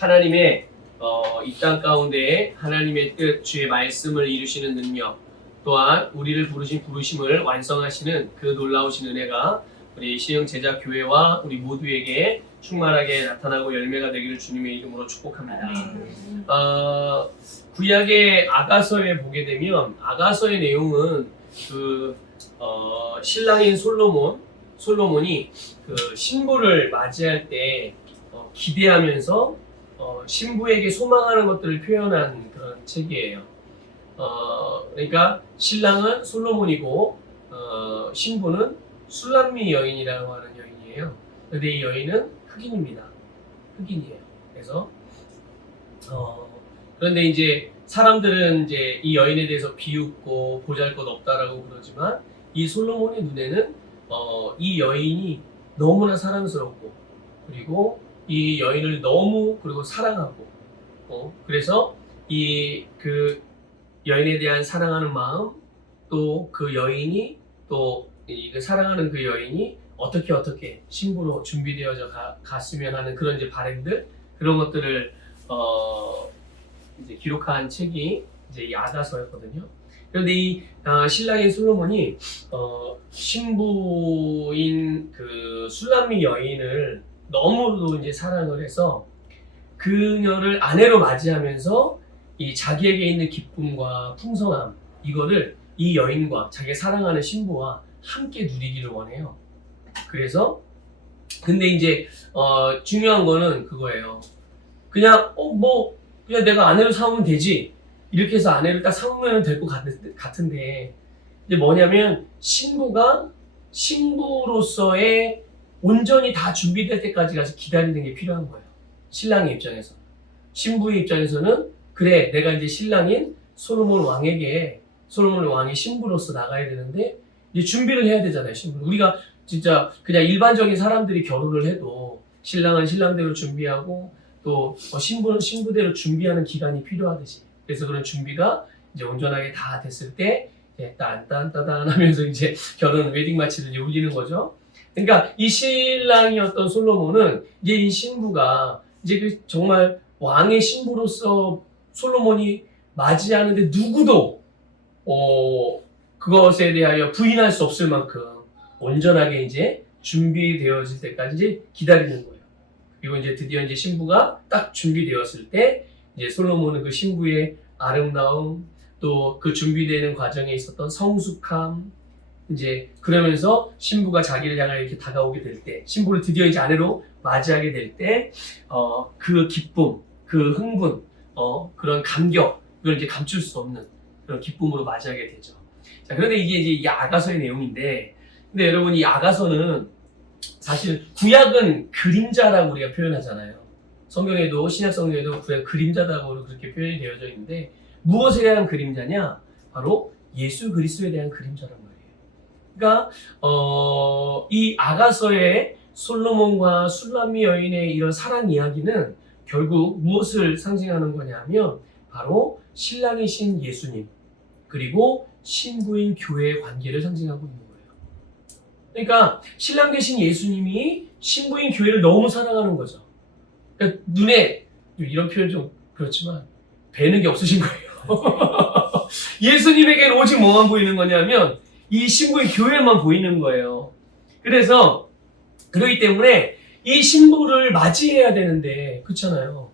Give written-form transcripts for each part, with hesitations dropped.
하나님의 이 땅 가운데 하나님의 뜻, 주의 말씀을 이루시는 능력, 또한 우리를 부르신 부르심을 완성하시는 그 놀라우신 은혜가 우리 시흥 제자 교회와 우리 모두에게 충만하게 나타나고 열매가 되기를 주님의 이름으로 축복합니다. 구약의 아가서에 보게 되면 아가서의 내용은 신랑인 솔로몬이 그 신부를 맞이할 때 기대하면서 신부에게 소망하는 것들을 표현한 그런 책이에요. 그러니까 신랑은 솔로몬이고 신부는 술람미 여인이라고 하는 여인이에요. 근데 이 여인은 흑인입니다. 흑인이에요. 그래서 그런데 이제 사람들은 이제 이 여인에 대해서 비웃고 보잘것없다라고 그러지만 이 솔로몬의 눈에는 이 여인이 너무나 사랑스럽고 그리고 이 여인을 너무 그리고 사랑하고 그래서 그 여인에 대한 사랑하는 마음 또 그 여인이 또 사랑하는 그 여인이 어떻게 신부로 준비되어져 갔으면 하는 그런 이제 바램들 그런 것들을 이제 기록한 책이 이제 이 아가서였거든요. 그런데 이 신랑인 솔로몬이 신부인 그 술람미 여인을 너무도 이제 사랑을 해서 그녀를 아내로 맞이하면서 이 자기에게 있는 기쁨과 풍성함 이거를 이 여인과 자기 사랑하는 신부와 함께 누리기를 원해요. 그래서 근데 이제 중요한 거는 그거예요. 그냥 그냥 내가 아내로 삼으면 되지 이렇게 해서 아내를 딱 삼으면 될 것 같은데 이제 뭐냐면 신부로서의 온전히 다 준비될 때까지 가서 기다리는 게 필요한 거예요. 신랑의 입장에서. 신부의 입장에서는 그래 내가 이제 신랑인 솔로몬 왕의 신부로서 나가야 되는데 이제 준비를 해야 되잖아요. 신부. 우리가 진짜 그냥 일반적인 사람들이 결혼을 해도 신랑은 신랑대로 준비하고 또 신부는 신부대로 준비하는 기간이 필요하듯이 그래서 그런 준비가 이제 온전하게 다 됐을 때 딴딴따단 하면서 이제 결혼 웨딩 마치를 이제 울리는 거죠. 그러니까 이 신랑이었던 솔로몬은 이제 이 신부가 이제 그 정말 왕의 신부로서 솔로몬이 맞이하는데 누구도 그것에 대하여 부인할 수 없을 만큼 온전하게 이제 준비되어질 때까지 이제 기다리는 거예요. 그리고 이제 드디어 이제 신부가 딱 준비되었을 때 이제 솔로몬은 그 신부의 아름다움 또 그 준비되는 과정에 있었던 성숙함 이제 그러면서 신부가 자기를 향하여 이렇게 다가오게 될 때 신부를 드디어 이제 아내로 맞이하게 될 때 그 기쁨, 그 흥분, 그런 감격 그걸 이제 감출 수 없는 그런 기쁨으로 맞이하게 되죠. 자, 그런데 이게 이제 이 아가서의 내용인데 근데 여러분 이 아가서는 사실 구약은 그림자라고 우리가 표현하잖아요. 성경에도 신약 성경에도 구약 그림자라고 그렇게 표현이 되어져 있는데 무엇에 대한 그림자냐? 바로 예수 그리스도에 대한 그림자란 말이에요. 그러니까 이 아가서의 솔로몬과 술람미 여인의 이런 사랑 이야기는 결국 무엇을 상징하는 거냐면 바로 신랑이신 예수님 그리고 신부인 교회의 관계를 상징하고 있는 거예요. 그러니까 신랑 되신 예수님이 신부인 교회를 너무 사랑하는 거죠. 그러니까 눈에 이런 표현 좀 그렇지만 뵈는 게 없으신 거예요. 예수님에게는 오직 뭐만 보이는 거냐면 이 신부인 교회만 보이는 거예요. 그래서 그렇기 때문에 이 신부를 맞이해야 되는데 그렇잖아요.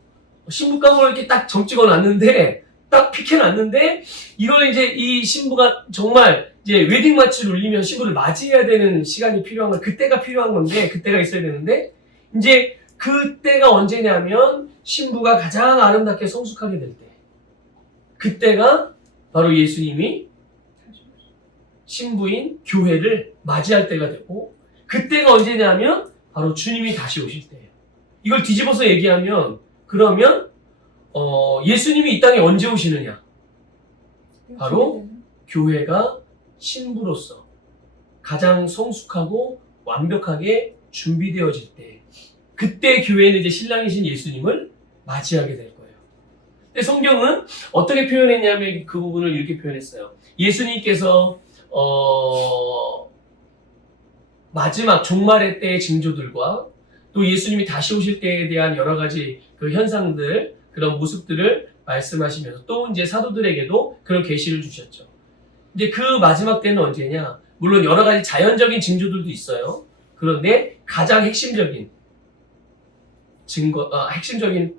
신부 가문을 이렇게 딱 점 찍어놨는데 딱 픽해놨는데 이걸 이제 이 신부가 정말 이제 웨딩 마치를 울리면 신부를 맞이해야 되는 시간이 필요한 거 그때가 필요한 건데 그때가 있어야 되는데 이제 그때가 언제냐면 신부가 가장 아름답게 성숙하게 될 때 그때가 바로 예수님이 신부인 교회를 맞이할 때가 되고 그때가 언제냐면 바로 주님이 다시 오실 때예요. 이걸 뒤집어서 얘기하면 그러면 예수님이 이 땅에 언제 오시느냐? 바로 교회가 신부로서 가장 성숙하고 완벽하게 준비되어질 때 그때 교회는 이제 신랑이신 예수님을 맞이하게 될 거예요. 근데 성경은 어떻게 표현했냐면 그 부분을 이렇게 표현했어요. 예수님께서 마지막 종말의 때의 징조들과 또 예수님이 다시 오실 때에 대한 여러 가지 그 현상들, 그런 모습들을 말씀하시면서 또 이제 사도들에게도 그런 계시를 주셨죠. 이제 그 마지막 때는 언제냐? 물론 여러 가지 자연적인 징조들도 있어요. 그런데 가장 핵심적인 핵심적인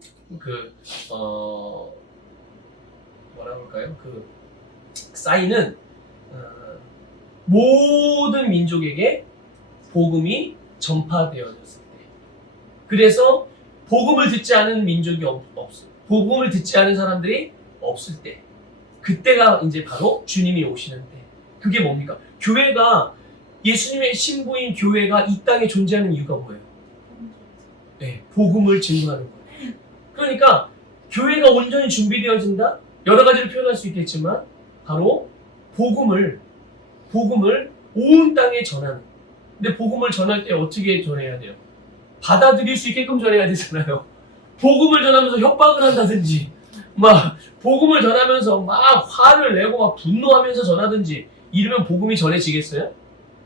뭐라고 할까요? 그 사인은 모든 민족에게 복음이 전파되어졌을 때. 그래서 복음을 듣지 않은 민족이 없어요. 복음을 듣지 않은 사람들이 없을 때. 그때가 이제 바로 주님이 오시는 때. 그게 뭡니까? 교회가, 예수님의 신부인 교회가 이 땅에 존재하는 이유가 뭐예요? 네, 복음을 증거하는 거예요. 그러니까 교회가 온전히 준비되어진다? 여러 가지로 표현할 수 있겠지만 바로 복음을 온 땅에 전하는. 근데 복음을 전할 때 어떻게 전해야 돼요? 받아들일 수 있게끔 전해야 되잖아요. 복음을 전하면서 협박을 한다든지, 막 복음을 전하면서 막 화를 내고 막 분노하면서 전하든지 이러면 복음이 전해지겠어요?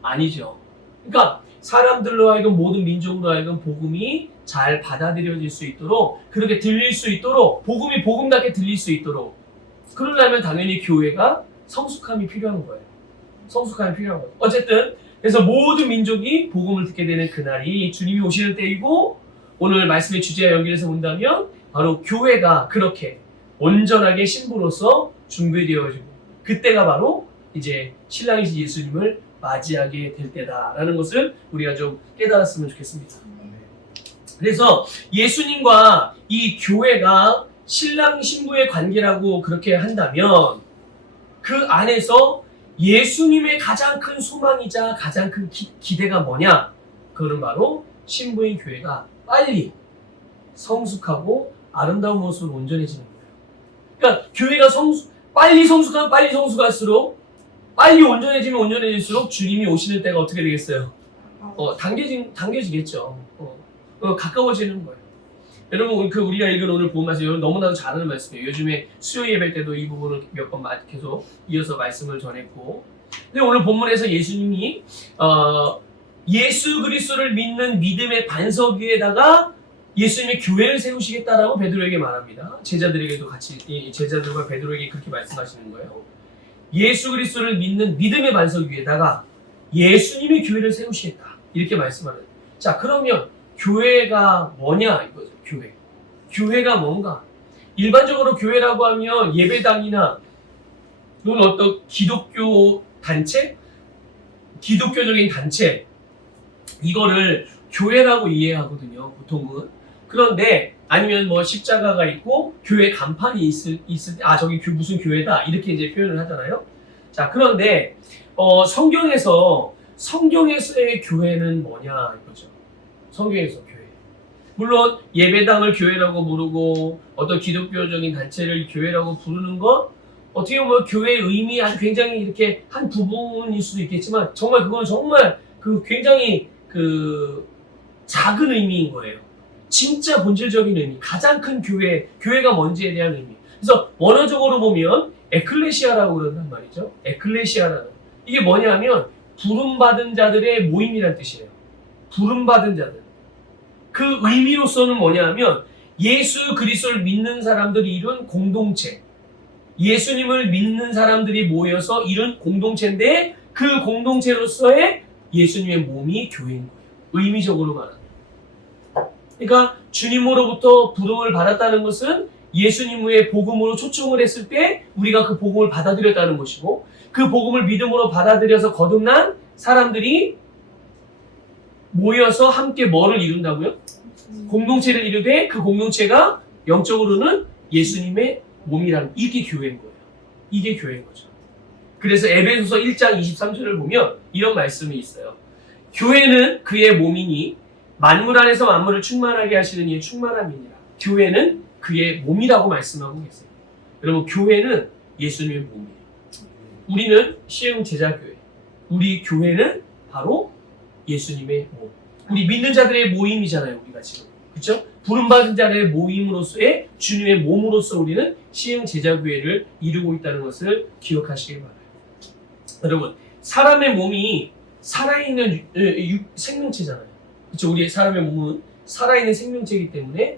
아니죠. 그러니까 사람들로 하여금, 모든 민족으로 하여금 복음이 잘 받아들여질 수 있도록, 그렇게 들릴 수 있도록, 복음이 복음답게 들릴 수 있도록, 그러려면 당연히 교회가 성숙함이 필요한 거예요. 성숙함이 필요한 거예요. 어쨌든 그래서 모든 민족이 복음을 듣게 되는 그날이 주님이 오시는 때이고, 오늘 말씀의 주제와 연결해서 본다면 바로 교회가 그렇게 온전하게 신부로서 준비되어지고, 그때가 바로 이제 신랑이신 예수님을 맞이하게 될 때다라는 것을 우리가 좀 깨달았으면 좋겠습니다. 그래서 예수님과 이 교회가 신랑 신부의 관계라고 그렇게 한다면 그 안에서 예수님의 가장 큰 소망이자 가장 큰 기대가 뭐냐? 그거는 바로 신부인 교회가 빨리 성숙하고 아름다운 모습으로 온전해지는 거예요. 그러니까 교회가 빨리 성숙할수록, 빨리 온전해지면 온전해질수록 주님이 오시는 때가 어떻게 되겠어요? 당겨지겠죠. 가까워지는 거예요. 여러분, 우리가 읽은 오늘 본 말씀, 너무나도 잘 아는 말씀이에요. 요즘에 수요 예배 때도 이 부분을 몇 번 계속 이어서 말씀을 전했고, 근데 오늘 본문에서 예수님이 예수 그리스도를 믿는 믿음의 반석 위에다가 예수님의 교회를 세우시겠다라고 베드로에게 말합니다. 제자들에게도 같이, 제자들과 베드로에게 그렇게 말씀하시는 거예요. 예수 그리스도를 믿는 믿음의 반석 위에다가 예수님의 교회를 세우시겠다, 이렇게 말씀하는. 자, 그러면 교회가 뭐냐 이거죠. 교회가 뭔가? 일반적으로 교회라고 하면 예배당이나 또는 어떤 기독교 단체, 기독교적인 단체, 이거를 교회라고 이해하거든요, 보통은. 그런데 아니면 뭐 십자가가 있고 교회 간판이 있을 때, 저기 무슨 교회다, 이렇게 이제 표현을 하잖아요. 자, 그런데 성경에서의 교회는 뭐냐 이거죠. 성경에서 교회. 물론 예배당을 교회라고 부르고 어떤 기독교적인 단체를 교회라고 부르는 건 어떻게 보면 교회의 의미 아주 굉장히 이렇게 한 부분일 수도 있겠지만, 정말 그건 정말 굉장히 작은 의미인 거예요. 진짜 본질적인 의미, 가장 큰 교회가 뭔지에 대한 의미. 그래서 원어적으로 보면 에클레시아라고 그런단 말이죠. 에클레시아라는. 이게 뭐냐면 부름받은 자들의 모임이란 뜻이에요. 부름받은 자들. 그 의미로서는 뭐냐면 예수 그리스도를 믿는 사람들이 이룬 공동체, 예수님을 믿는 사람들이 모여서 이룬 공동체인데, 그 공동체로서의 예수님의 몸이 교회인 거예요. 의미적으로 말하는. 그러니까 주님으로부터 부름을 받았다는 것은 예수님의 복음으로 초청을 했을 때 우리가 그 복음을 받아들였다는 것이고, 그 복음을 믿음으로 받아들여서 거듭난 사람들이 모여서 함께 뭐를 이룬다고요? 공동체를 이루되, 그 공동체가 영적으로는 예수님의 몸이라는, 이게 교회인 거예요. 이게 교회인 거죠. 그래서 에베소서 1장 23절을 보면 이런 말씀이 있어요. 교회는 그의 몸이니 만물 안에서 만물을 충만하게 하시는 이의 충만함이니라. 교회는 그의 몸이라고 말씀하고 계세요. 여러분, 교회는 예수님의 몸이에요. 우리는 시흥 제자교회. 우리 교회는 바로 예수님의 몸. 우리 믿는 자들의 모임이잖아요, 우리가 지금. 그렇죠? 부름받은 자들의 모임으로서의 주님의 몸으로서 우리는 시흥 제자교회를 이루고 있다는 것을 기억하시길 바라요. 여러분, 사람의 몸이 살아있는 생명체잖아요. 그렇죠? 우리 사람의 몸은 살아있는 생명체이기 때문에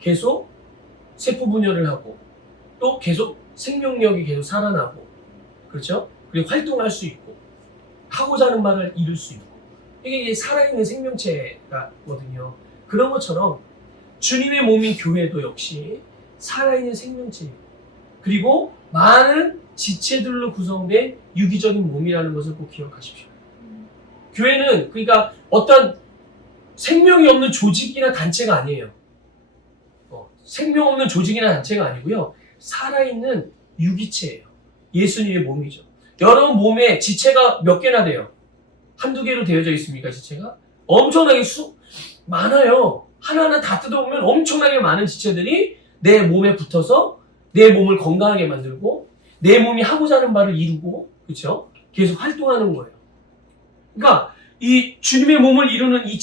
계속 세포 분열을 하고 또 계속 생명력이 계속 살아나고 그렇죠? 그리고 활동할 수 있고 하고자 하는 바를 이룰 수 있고 이게 살아있는 생명체가거든요. 그런 것처럼 주님의 몸인 교회도 역시 살아있는 생명체예요. 그리고 많은 지체들로 구성된 유기적인 몸이라는 것을 꼭 기억하십시오. 교회는 그러니까 어떤 생명이 없는 조직이나 단체가 아니에요. 생명 없는 조직이나 단체가 아니고요. 살아있는 유기체예요. 예수님의 몸이죠. 여러분 몸에 지체가 몇 개나 돼요? 한두 개로 되어져 있습니까, 지체가? 엄청나게 많아요. 하나하나 다 뜯어보면 엄청나게 많은 지체들이 내 몸에 붙어서 내 몸을 건강하게 만들고 내 몸이 하고자 하는 바를 이루고 그렇죠? 계속 활동하는 거예요. 그러니까 이 주님의 몸을 이루는 이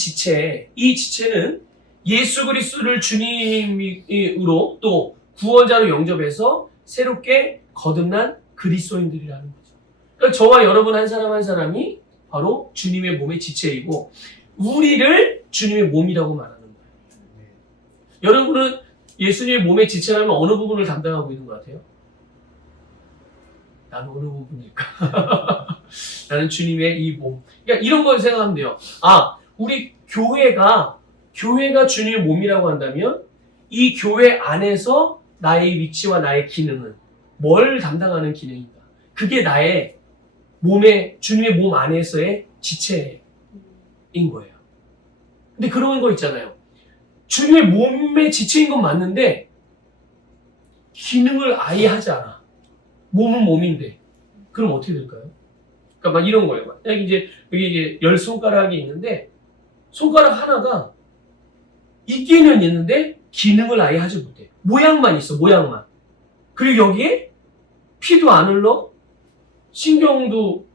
지체는 예수 그리스도를 주님으로 또 구원자로 영접해서 새롭게 거듭난 그리스도인들이라는 거죠. 그러니까 저와 여러분 한 사람 한 사람이 바로 주님의 몸의 지체이고 우리를 주님의 몸이라고 말하는 거예요. 여러분은 예수님의 몸의 지체라면 어느 부분을 담당하고 있는 것 같아요? 나는 어느 부분일까? 나는 주님의 이 몸. 그러니까 이런 걸 생각하면 돼요. 우리 교회가 주님의 몸이라고 한다면 이 교회 안에서 나의 위치와 나의 기능은 뭘 담당하는 기능인가? 그게 나의 주님의 몸 안에서의 지체인 거예요. 근데 그런 거 있잖아요. 주님의 몸의 지체인 건 맞는데 기능을 아예 하지 않아. 몸은 몸인데. 그럼 어떻게 될까요? 그러니까 막 이런 거예요. 여기 이제 10손가락이 있는데 손가락 하나가 있기는 있는데 기능을 아예 하지 못해. 모양만 있어, 모양만. 그리고 여기에 피도 안 흘러, 신경도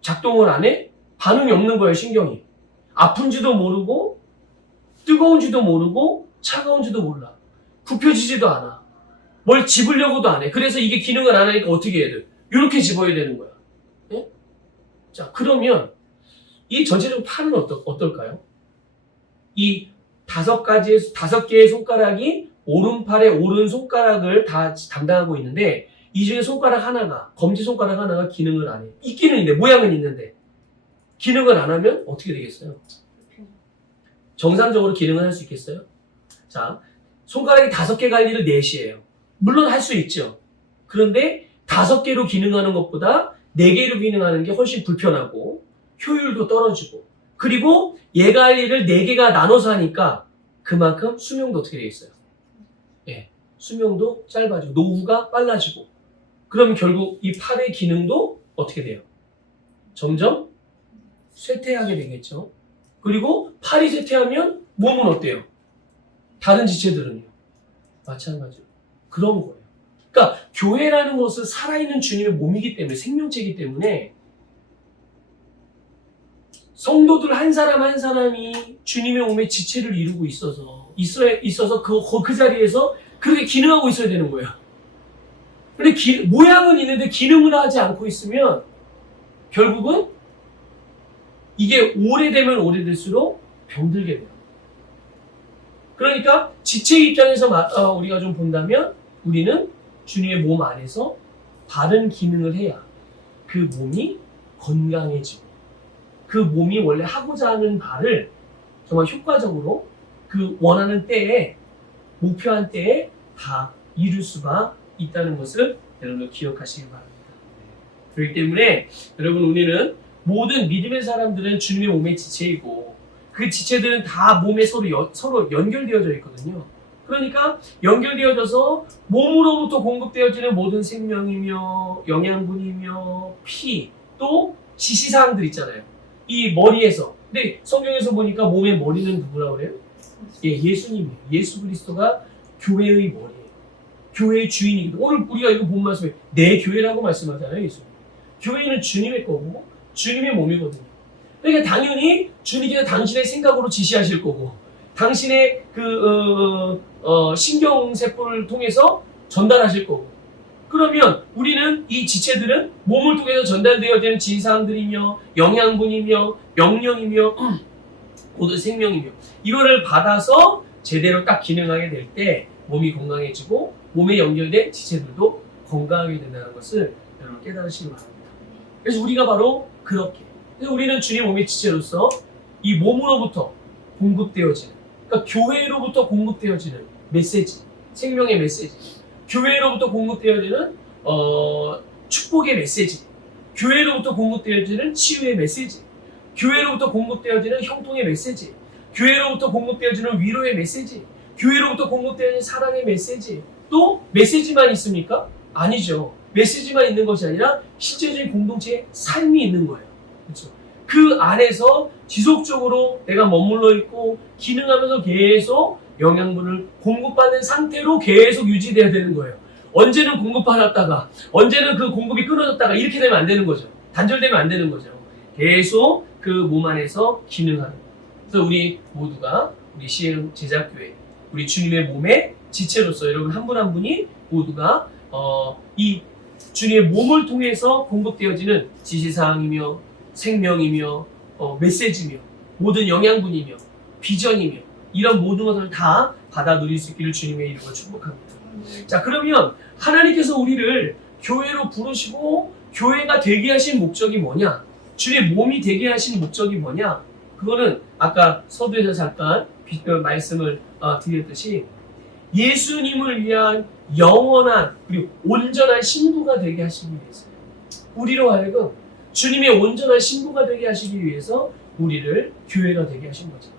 작동을 안 해, 반응이 없는 거예요, 신경이. 아픈지도 모르고, 뜨거운지도 모르고, 차가운지도 몰라. 굽혀지지도 않아. 뭘 집으려고도 안 해. 그래서 이게 기능을 안 하니까 어떻게 해야 돼? 이렇게 집어야 되는 거야. 예? 자, 그러면 이 전체적으로 팔은 어떨까요? 이 5개의 손가락이 오른팔의 오른손가락을 다 담당하고 있는데 이 중에 손가락 하나가, 검지손가락 하나가 기능을 안 해. 있기는 있는데, 모양은 있는데 기능을 안 하면 어떻게 되겠어요? 정상적으로 기능을 할 수 있겠어요? 자, 손가락이 5개가 할 일을 4시예요. 물론 할 수 있죠. 그런데 5개로 기능하는 것보다 4개로 기능하는 게 훨씬 불편하고 효율도 떨어지고 그리고 얘가 할 일을 4개가 나눠서 하니까 그만큼 수명도 어떻게 되겠어요? 예, 수명도 짧아지고 노후가 빨라지고 그러면 결국 이 팔의 기능도 어떻게 돼요? 점점 쇠퇴하게 되겠죠. 그리고 팔이 쇠퇴하면 몸은 어때요? 다른 지체들은요? 마찬가지로 그런 거예요. 그러니까 교회라는 것은 살아있는 주님의 몸이기 때문에 생명체이기 때문에 성도들 한 사람 한 사람이 주님의 몸의 지체를 이루고 있어서 그 자리에서 그렇게 기능하고 있어야 되는 거예요. 근데 모양은 있는데 기능을 하지 않고 있으면 결국은 이게 오래되면 오래될수록 병들게 돼요. 그러니까 지체의 입장에서 우리가 좀 본다면 우리는 주님의 몸 안에서 바른 기능을 해야 그 몸이 건강해지고 그 몸이 원래 하고자 하는 바를 정말 효과적으로 그 원하는 때에 목표한 때에 다 이룰 수가 있다는 것을 여러분 기억하시기 바랍니다. 그렇기 때문에 여러분 우리는 모든 믿음의 사람들은 주님의 몸의 지체이고 그 지체들은 다 몸에 서로 연결되어져 있거든요. 그러니까 연결되어져서 몸으로부터 공급되어지는 모든 생명이며 영양분이며 피 또 지시사항들 있잖아요. 이 머리에서. 근데 성경에서 보니까 몸의 머리는 누구라고 그래요? 예수님이에요. 예수 그리스도가 교회의 머리예요. 교회의 주인이기도. 오늘 우리가 이거 본 말씀에 내 교회라고 말씀하잖아요. 예수님. 교회는 주님의 거고 주님의 몸이거든요. 그러니까 당연히 주님께서 당신의 생각으로 지시하실 거고 당신의 신경세포를 통해서 전달하실 거고 그러면 우리는 이 지체들은 몸을 통해서 전달되어야 되는 지시사항들이며 영양분이며 명령이며 모든 생명이며 이거를 받아서 제대로 딱 기능하게 될 때 몸이 건강해지고 몸에 연결된 지체들도 건강하게 된다는 것을 여러분 깨달으시기 바랍니다. 그래서 우리가 바로 그렇게 그래서 우리는 주님 몸의 지체로서 이 몸으로부터 공급되어지는 그러니까 교회로부터 공급되어지는 메시지 생명의 메시지 교회로부터 공급되어지는 축복의 메시지 교회로부터 공급되어지는 치유의 메시지 교회로부터 공급되어지는 형통의 메시지 교회로부터 공급되어지는 위로의 메시지 교회로부터 공급되어지는 사랑의 메시지 또 메시지만 있습니까? 아니죠. 메시지만 있는 것이 아니라 실제적인 공동체의 삶이 있는 거예요. 그렇죠? 그 안에서 지속적으로 내가 머물러 있고 기능하면서 계속 영양분을 공급받는 상태로 계속 유지돼야 되는 거예요. 언제는 공급받았다가 언제는 그 공급이 끊어졌다가 이렇게 되면 안 되는 거죠. 단절되면 안 되는 거죠. 계속 그 몸 안에서 기능하는 거예요. 그래서 우리 모두가 우리 시흥 제자교회 우리 주님의 몸의 지체로서 여러분 한 분 한 분이 모두가 이 주님의 몸을 통해서 공급되어지는 지시사항이며 생명이며 메시지며 모든 영양분이며 비전이며 이런 모든 것을 다 받아 누릴 수 있기를 주님의 이름으로 축복합니다. 자 그러면 하나님께서 우리를 교회로 부르시고 교회가 되게 하신 목적이 뭐냐? 주님의 몸이 되게 하신 목적이 뭐냐? 그거는 아까 서두에서 잠깐 말씀을 드렸듯이 예수님을 위한 영원한 그리고 온전한 신부가 되게 하시기 위해서 우리로 하여금 주님의 온전한 신부가 되게 하시기 위해서 우리를 교회가 되게 하신 거죠.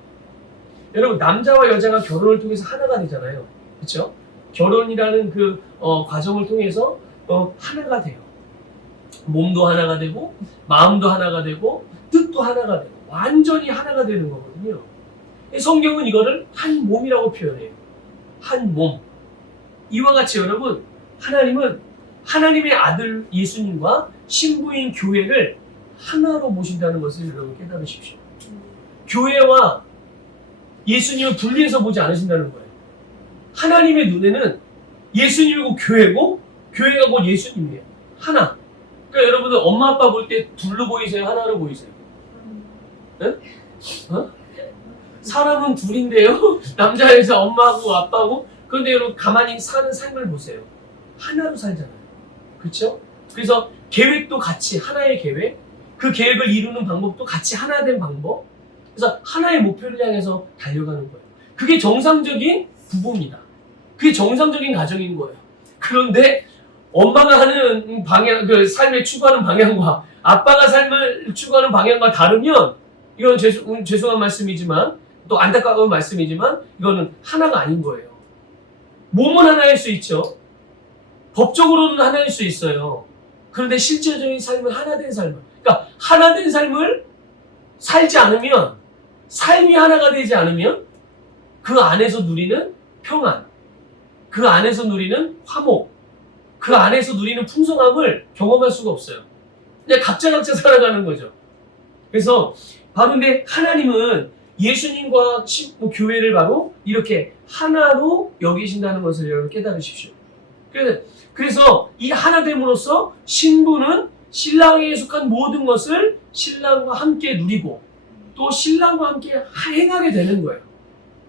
여러분 남자와 여자가 결혼을 통해서 하나가 되잖아요. 그렇죠? 결혼이라는 그 과정을 통해서 하나가 돼요. 몸도 하나가 되고 마음도 하나가 되고 뜻도 하나가 되고 완전히 하나가 되는 거거든요. 성경은 이거를 한 몸이라고 표현해요. 한 몸. 이와 같이 여러분 하나님은 하나님의 아들 예수님과 신부인 교회를 하나로 모신다는 것을 여러분 깨달으십시오. 교회와 예수님을 분리해서 보지 않으신다는 거예요. 하나님의 눈에는 예수님이고 교회고 교회가 곧 예수님이에요. 하나. 그러니까 여러분들 엄마 아빠 볼 때 둘로 보이세요? 하나로 보이세요? 네? 사람은 둘인데요. 남자 여자 엄마하고 아빠하고 그런데 여러분 가만히 사는 삶을 보세요. 하나로 살잖아요. 그렇죠? 그래서 계획도 같이 하나의 계획 그 계획을 이루는 방법도 같이 하나 된 방법 그래서 하나의 목표를 향해서 달려가는 거예요. 그게 정상적인 부부입니다. 그게 정상적인 가정인 거예요. 그런데 엄마가 하는 방향, 그 삶에 추구하는 방향과 아빠가 삶을 추구하는 방향과 다르면 이건 죄송한 말씀이지만 또 안타까운 말씀이지만 이거는 하나가 아닌 거예요. 몸은 하나일 수 있죠. 법적으로는 하나일 수 있어요. 그런데 실제적인 삶은 하나된 삶을 그러니까 하나된 삶을 살지 않으면 삶이 하나가 되지 않으면 그 안에서 누리는 평안 그 안에서 누리는 화목 그 안에서 누리는 풍성함을 경험할 수가 없어요. 그냥 각자 살아가는 거죠. 그래서 바로 근데 하나님은 예수님과 교회를 바로 이렇게 하나로 여기신다는 것을 여러분 깨달으십시오. 그래서 이 하나됨으로써 신부는 신랑에 속한 모든 것을 신랑과 함께 누리고 또 신랑과 함께 행하게 되는 거예요.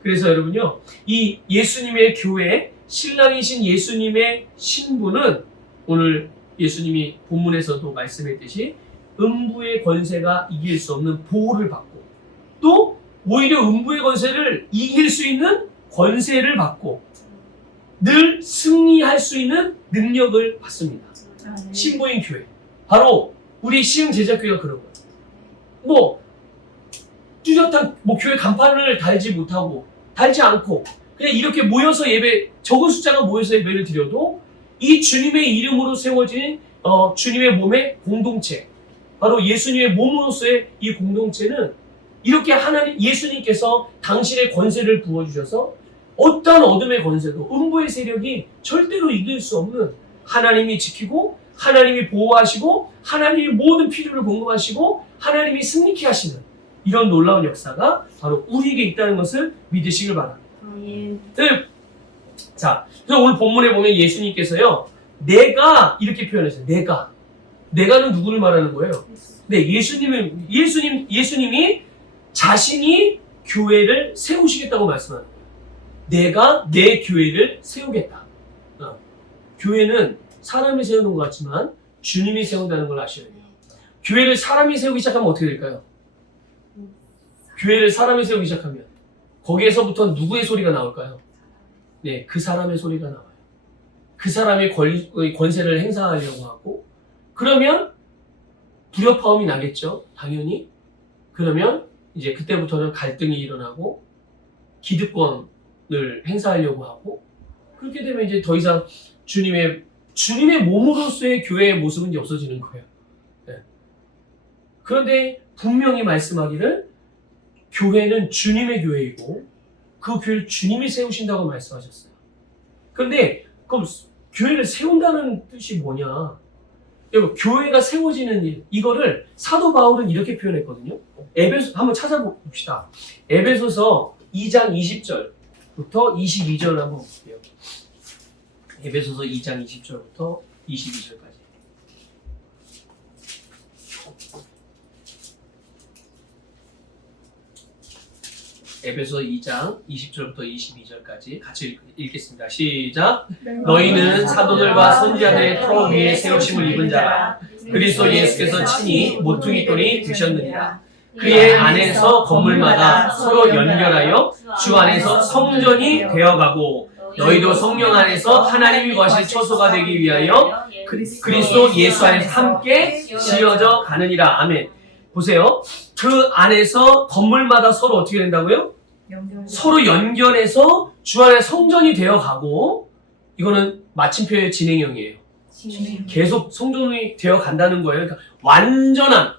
그래서 여러분요, 이 예수님의 교회, 신랑이신 예수님의 신부는 오늘 예수님이 본문에서도 말씀했듯이 음부의 권세가 이길 수 없는 보호를 받고 또 오히려 음부의 권세를 이길 수 있는 권세를 받고 늘 승리할 수 있는 능력을 받습니다. 신부인 교회. 바로 우리 시흥 제자교회가 그런 거예요. 뚜렷한 교회 간판을 달지 못하고 달지 않고 그냥 이렇게 모여서 예배 적은 숫자가 모여서 예배를 드려도 이 주님의 이름으로 세워진 주님의 몸의 공동체 바로 예수님의 몸으로서의 이 공동체는 이렇게 하나님 예수님께서 당신의 권세를 부어주셔서 어떠한 어둠의 권세도 음부의 세력이 절대로 이길 수 없는 하나님이 지키고 하나님이 보호하시고 하나님이 모든 필요를 공급하시고 하나님이 승리케 하시는 이런 놀라운 역사가 바로 우리에게 있다는 것을 믿으시길 바랍니다. 자, 그래서 오늘 본문에 보면 예수님께서요, 내가 이렇게 표현했어요. 내가는 누구를 말하는 거예요? 네, 예수님이 자신이 교회를 세우시겠다고 말씀하는 거예요. 내가 내 교회를 세우겠다. 교회는 사람이 세우는 것 같지만 주님이 세운다는 걸 아셔야 돼요. 교회를 사람이 세우기 시작하면 어떻게 될까요? 교회를 사람이 세우기 시작하면 거기에서부터 누구의 소리가 나올까요? 네, 그 사람의 소리가 나와요. 그 사람의 권세를 행사하려고 하고, 그러면 불협화음이 나겠죠, 당연히. 그러면 이제 그때부터는 갈등이 일어나고 기득권을 행사하려고 하고, 그렇게 되면 이제 더 이상 주님의 몸으로서의 교회의 모습은 이제 없어지는 거예요. 네. 그런데 분명히 말씀하기를 교회는 주님의 교회이고 그 교회를 주님이 세우신다고 말씀하셨어요. 그런데 그럼 교회를 세운다는 뜻이 뭐냐? 여러분, 교회가 세워지는 일, 이거를 사도 바울은 이렇게 표현했거든요. 한번 찾아봅시다. 에베소서 2장 20절부터 22절 한번 볼게요. 에베소서 2장 20절부터 22절까지. 에베소 2장 20절부터 22절까지 같이 읽겠습니다. 시작. 너희는 사도들과 선지자들의 터로 위에 세우심을 입은 자라. 그리스도 예수께서 친히 모퉁이 돌이 되셨느니라. 그의 안에서 건물마다 서로 연결하여 주 안에서 성전이 되어가고 너희도 성령 안에서 하나님이 거하실 처소가 되기 위하여 그리스도 예수 안에서 함께 지어져 가느니라. 아멘. 보세요. 그 안에서 건물마다 서로 어떻게 된다고요? 서로 연결해서 주 안에 성전이 되어가고, 이거는 마침표의 진행형이에요. 계속 성전이 되어 간다는 거예요. 그러니까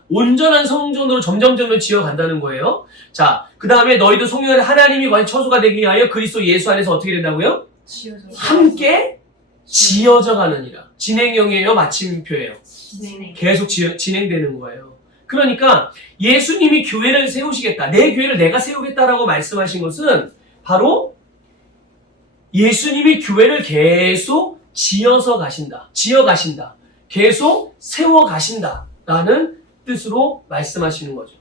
온전한 성전으로 점점 지어 간다는 거예요. 자, 그 다음에 너희도 성령 안에 하나님이 거하신 처소가 되기 위하여 그리스도 예수 안에서 어떻게 된다고요? 함께 지어져 가느니라. 진행형이에요, 마침표예요. 계속 진행되는 거예요. 그러니까 예수님이 교회를 세우시겠다, 내 교회를 내가 세우겠다라고 말씀하신 것은 바로 예수님이 교회를 계속 지어 가신다. 계속 세워 가신다라는 뜻으로 말씀하시는 거죠.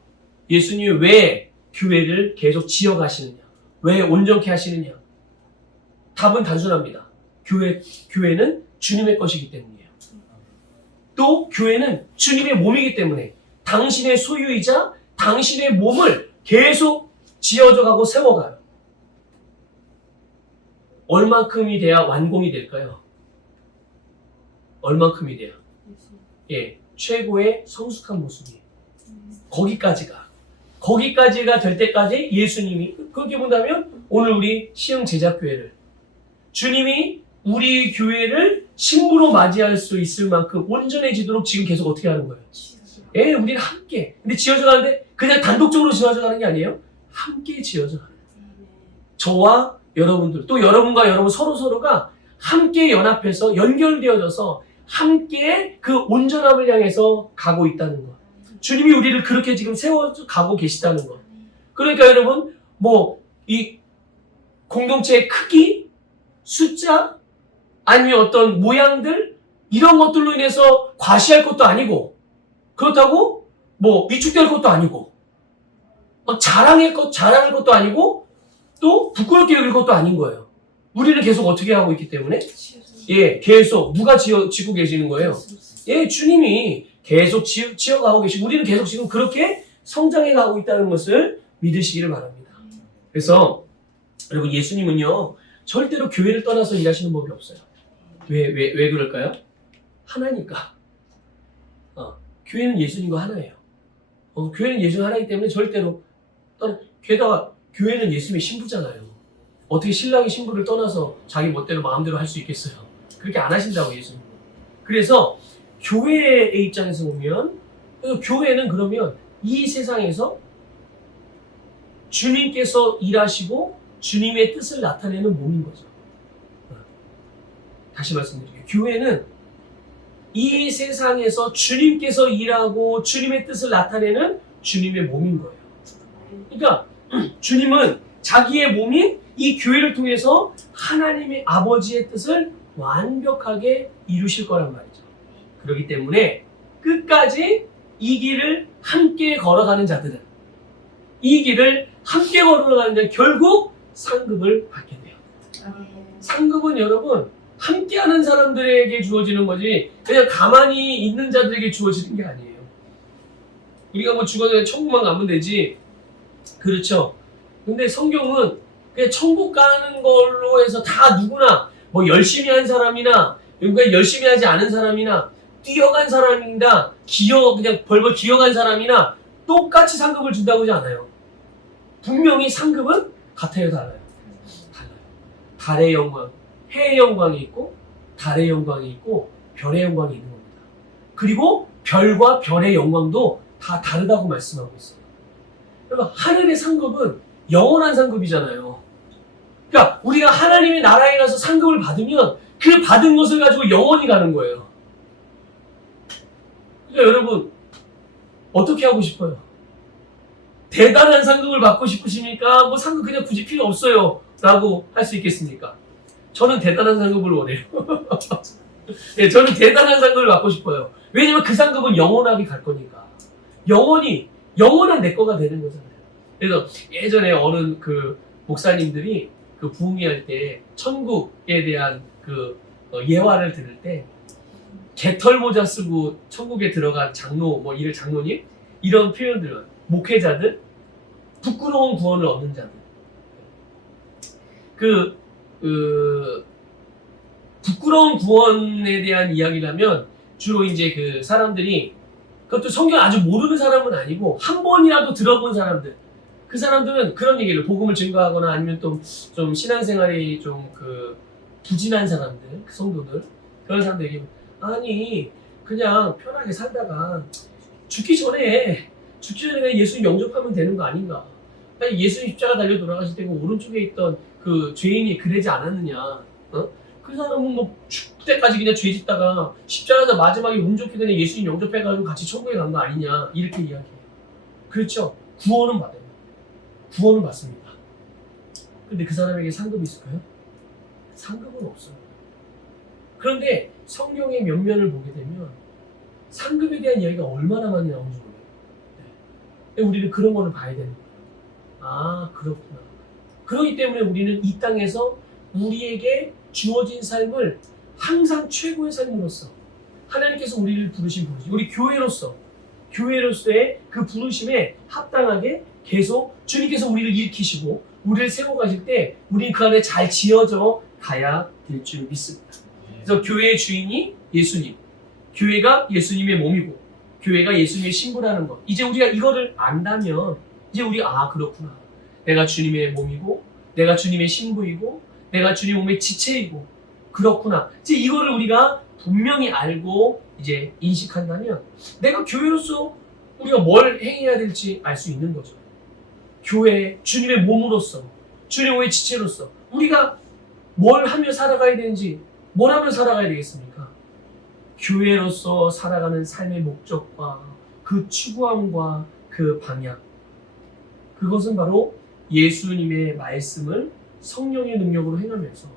예수님이 왜 교회를 계속 지어 가시느냐? 왜 온전케 하시느냐? 답은 단순합니다. 교회는 주님의 것이기 때문이에요. 또 교회는 주님의 몸이기 때문에 당신의 소유이자 당신의 몸을 계속 지어져가고 세워가요. 얼만큼이 돼야 완공이 될까요? 얼만큼이 돼야? 예, 최고의 성숙한 모습이에요. 거기까지가 될 때까지 예수님이, 그렇게 본다면 오늘 우리 시흥 제자교회를 주님이 우리 교회를 신부로 맞이할 수 있을 만큼 온전해지도록 지금 계속 어떻게 하는 거예요? 예, 우리는 함께. 근데 지어져 가는데 그냥 단독적으로 지어져 가는 게 아니에요. 함께 지어져 가는 거예요. 저와 여러분들, 또 여러분과 여러분 서로가 함께 연합해서 연결되어져서 함께 그 온전함을 향해서 가고 있다는 것. 주님이 우리를 그렇게 지금 세워가고 계시다는 것. 그러니까 여러분, 이 공동체의 크기, 숫자, 아니면 어떤 모양들, 이런 것들로 인해서 과시할 것도 아니고, 그렇다고 위축될 것도 아니고, 자랑할 것도 아니고, 또 부끄럽게 여길 것도 아닌 거예요. 우리는 계속 어떻게 하고 있기 때문에? 예, 계속 누가 짓고 계시는 거예요? 예, 주님이 계속 지어가고 계시고 우리는 계속 지금 그렇게 성장해 가고 있다는 것을 믿으시기를 바랍니다. 그래서 여러분, 예수님은요 절대로 교회를 떠나서 일하시는 법이 없어요. 왜 그럴까요? 하나니까. 교회는 예수님과 하나예요. 교회는 예수님 하나이기 때문에 절대로 게다가 교회는 예수님의 신부잖아요. 어떻게 신랑이 신부를 떠나서 자기 멋대로 마음대로 할 수 있겠어요? 그렇게 안 하신다고, 예수님. 그래서 교회의 입장에서 보면, 교회는 그러면 이 세상에서 주님께서 일하시고 주님의 뜻을 나타내는 몸인 거죠. 다시 말씀드릴게요. 교회는 이 세상에서 주님께서 일하고 주님의 뜻을 나타내는 주님의 몸인 거예요. 그러니까 주님은 자기의 몸인 이 교회를 통해서 하나님의 아버지의 뜻을 완벽하게 이루실 거란 말이죠. 그렇기 때문에 끝까지 이 길을 함께 걸어가는 자들은, 이 길을 함께 걸어가는데 결국 상급을 받게 돼요. 상급은 여러분 함께하는 사람들에게 주어지는 거지 그냥 가만히 있는 자들에게 주어지는 게 아니에요. 우리가 뭐 죽어서 천국만 가면 되지. 그렇죠. 근데 성경은 그냥 천국 가는 걸로 해서 다 누구나 뭐 열심히 한 사람이나 그러니까 열심히 하지 않은 사람이나 뛰어간 사람이나 그냥 벌벌 기어간 사람이나 똑같이 상급을 준다고 하지 않아요. 분명히 상급은 같아요, 달라요. 달의 영광, 해의 영광이 있고 달의 영광이 있고 별의 영광이 있는 겁니다. 그리고 별과 별의 영광도 다 다르다고 말씀하고 있어요. 그러니까 하늘의 상급은 영원한 상급이잖아요. 그러니까 우리가 하나님의 나라에 가서 상급을 받으면 그 받은 것을 가지고 영원히 가는 거예요. 그러니까 여러분 어떻게 하고 싶어요? 대단한 상급을 받고 싶으십니까? 뭐 상급 그냥 굳이 필요 없어요 라고 할 수 있겠습니까? 저는 대단한 상급을 원해요. 네, 저는 대단한 상급을 받고 싶어요. 왜냐면 그 상급은 영원하게 갈 거니까. 영원한 내 거가 되는 거잖아요. 그래서 예전에 어느 그 목사님들이 그 부흥회할 때 천국에 대한 그 예화를 들을 때 개털 모자 쓰고 천국에 들어간 장로, 뭐 이를 장로님 이런 표현들은 목회자들, 부끄러운 구원을 얻는 자들. 부끄러운 구원에 대한 이야기라면 주로 이제 그 사람들이 그것도 성경 아주 모르는 사람은 아니고 한 번이라도 들어본 사람들. 그 사람들은 그런 얘기를 복음을 증거하거나 아니면 좀 신앙생활이 좀 부진한 사람들, 그 성도들 그런 사람들 얘기하면 아니 그냥 편하게 살다가 죽기 전에 예수님 영접하면 되는 거 아닌가? 아니 예수님 십자가 달려 돌아가실 때 그 오른쪽에 있던 그 죄인이 그러지 않았느냐? 어? 그 사람은 뭐 죽을 때까지 그냥 죄 짓다가 십자가에서 마지막에 운 좋게 그냥 예수님 영접해가지고 같이 천국에 간 거 아니냐? 이렇게 이야기해요. 그렇죠? 구원은 받아요. 구원을 받습니다. 근데 그 사람에게 상급이 있을까요? 상급은 없어요. 그런데 성경의 면면을 보게 되면 상급에 대한 이야기가 얼마나 많이 나오는지 몰라요. 네. 우리는 그런 거를 봐야 되는 거예요. 아, 그렇구나. 그렇기 때문에 우리는 이 땅에서 우리에게 주어진 삶을 항상 최고의 삶으로서 하나님께서 우리를 부르신 부르심, 우리 교회로서의 그 부르심에 합당하게 계속 주님께서 우리를 일으키시고 우리를 세워가실 때 우리는 그 안에 잘 지어져 가야 될 줄 믿습니다. 그래서 교회의 주인이 예수님, 교회가 예수님의 몸이고 교회가 예수님의 신부라는 것. 이제 우리가 이거를 안다면 이제 우리 그렇구나. 내가 주님의 몸이고 내가 주님의 신부이고 내가 주님 몸의 지체이고 그렇구나. 이제 이거를 우리가 분명히 알고 이제 인식한다면 내가 교회로서 우리가 뭘 행해야 될지 알 수 있는 거죠. 교회, 주님의 몸으로서, 주님의 몸의 지체로서 우리가 뭘 하며 살아가야 되는지, 뭘 하며 살아가야 되겠습니까? 교회로서 살아가는 삶의 목적과 그 추구함과 그 방향, 그것은 바로 예수님의 말씀을 성령의 능력으로 행하면서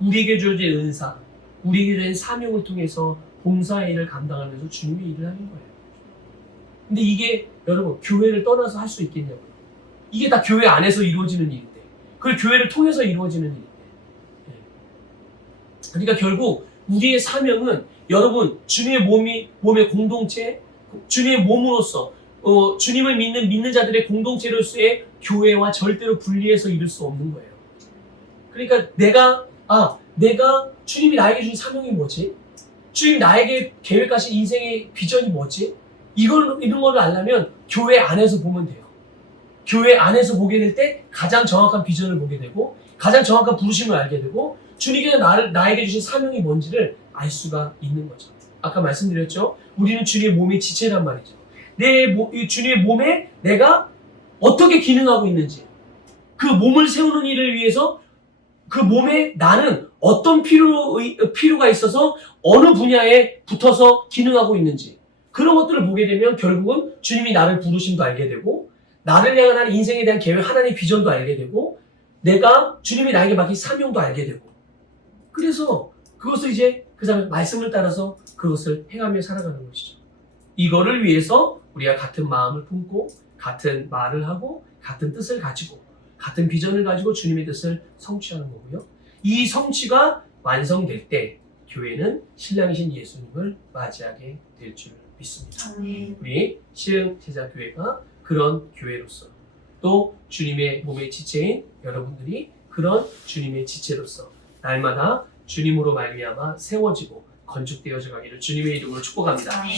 우리에게 주어진 은사, 우리에게 주어진 사명을 통해서 봉사의 일을 감당하면서 주님의 일을 하는 거예요. 근데 이게 여러분 교회를 떠나서 할 수 있겠냐고요. 이게 다 교회 안에서 이루어지는 일인데, 그리고 교회를 통해서 이루어지는 일인데. 그러니까 결국 우리의 사명은 여러분 주님의 몸의 공동체, 주님의 몸으로서 주님을 믿는 자들의 공동체로서의 교회와 절대로 분리해서 이룰 수 없는 거예요. 그러니까 내가 주님이 나에게 주신 사명이 뭐지? 주님이 나에게 계획하신 인생의 비전이 뭐지? 이런 거를 알려면 교회 안에서 보면 돼요. 교회 안에서 보게 될 때 가장 정확한 비전을 보게 되고 가장 정확한 부르심을 알게 되고 주님께서 나에게 주신 사명이 뭔지를 알 수가 있는 거죠. 아까 말씀드렸죠? 우리는 주님의 몸의 지체란 말이죠. 주님의 몸에 내가 어떻게 기능하고 있는지, 그 몸을 세우는 일을 위해서 그 몸에 나는 어떤 필요가 있어서 어느 분야에 붙어서 기능하고 있는지, 그런 것들을 보게 되면 결국은 주님이 나를 부르심도 알게 되고 나를 향한 인생에 대한 계획, 하나님의 비전도 알게 되고 내가 주님이 나에게 맡긴 사명도 알게 되고, 그래서 그것을 이제 그 사람의 말씀을 따라서 그것을 행하며 살아가는 것이죠. 이거를 위해서 우리가 같은 마음을 품고 같은 말을 하고 같은 뜻을 가지고 같은 비전을 가지고 주님의 뜻을 성취하는 거고요. 이 성취가 완성될 때 교회는 신랑이신 예수님을 맞이하게 될 줄 믿습니다. 아멘. 우리 시흥 제자교회가 그런 교회로서 또 주님의 몸의 지체인 여러분들이 그런 주님의 지체로서 날마다 주님으로 말미암아 세워지고 건축되어져 가기를 주님의 이름으로 축복합니다. 아멘.